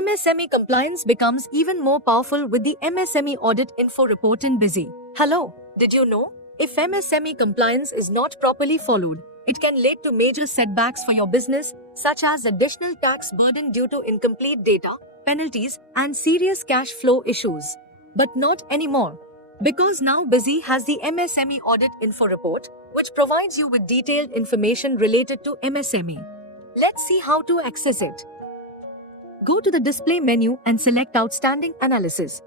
MSME compliance becomes even more powerful with the MSME Audit Info Report in Busy. Hello, did you know? If MSME compliance is not properly followed, it can lead to major setbacks for your business, such as additional tax burden due to incomplete data, penalties, and serious cash flow issues. But not anymore. Because now Busy has the MSME Audit Info Report, which provides you with detailed information related to MSME. Let's see how to access it. Go to the display menu and select Outstanding Analysis.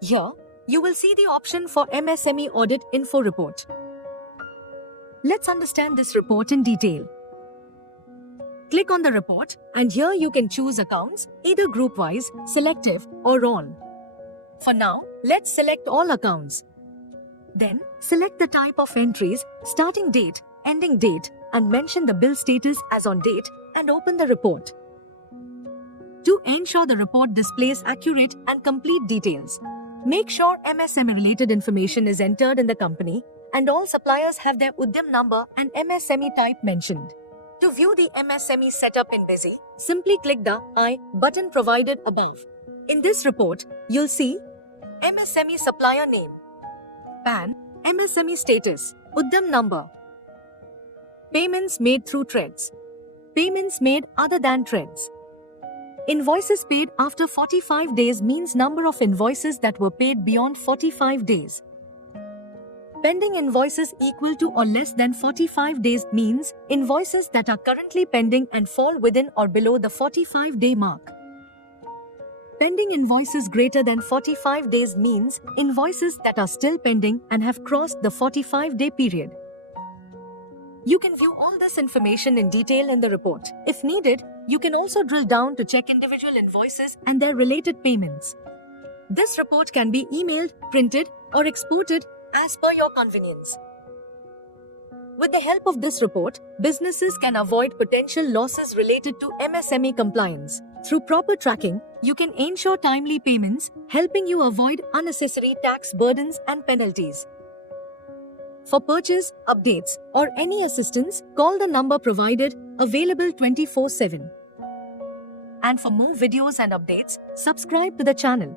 Here, you will see the option for MSME Audit Info Report. Let's understand this report in detail. Click on the report, and here you can choose accounts, either group-wise, selective, or all. For now, let's select all accounts. Then, select the type of entries, starting date, ending date, and mention the bill status as on date, and open the report. To ensure the report displays accurate and complete details, make sure MSME-related information is entered in the company, and all suppliers have their Udyam number and MSME type mentioned. To view the MSME setup in Busy, simply click the I button provided above. In this report, you'll see MSME supplier name, PAN, MSME status, Udyam number, payments made through threads, payments made other than threads. Invoices paid after 45 days means number of invoices that were paid beyond 45 days. Pending invoices equal to or less than 45 days means invoices that are currently pending and fall within or below the 45-day mark. Pending invoices greater than 45 days means invoices that are still pending and have crossed the 45-day period. You can view all this information in detail in the report. If needed, you can also drill down to check individual invoices and their related payments. This report can be emailed, printed, or exported as per your convenience. With the help of this report, businesses can avoid potential losses related to MSME compliance. Through proper tracking, you can ensure timely payments, helping you avoid unnecessary tax burdens and penalties. For purchase, updates, or any assistance, call the number provided, available 24/7. And for more videos and updates, subscribe to the channel.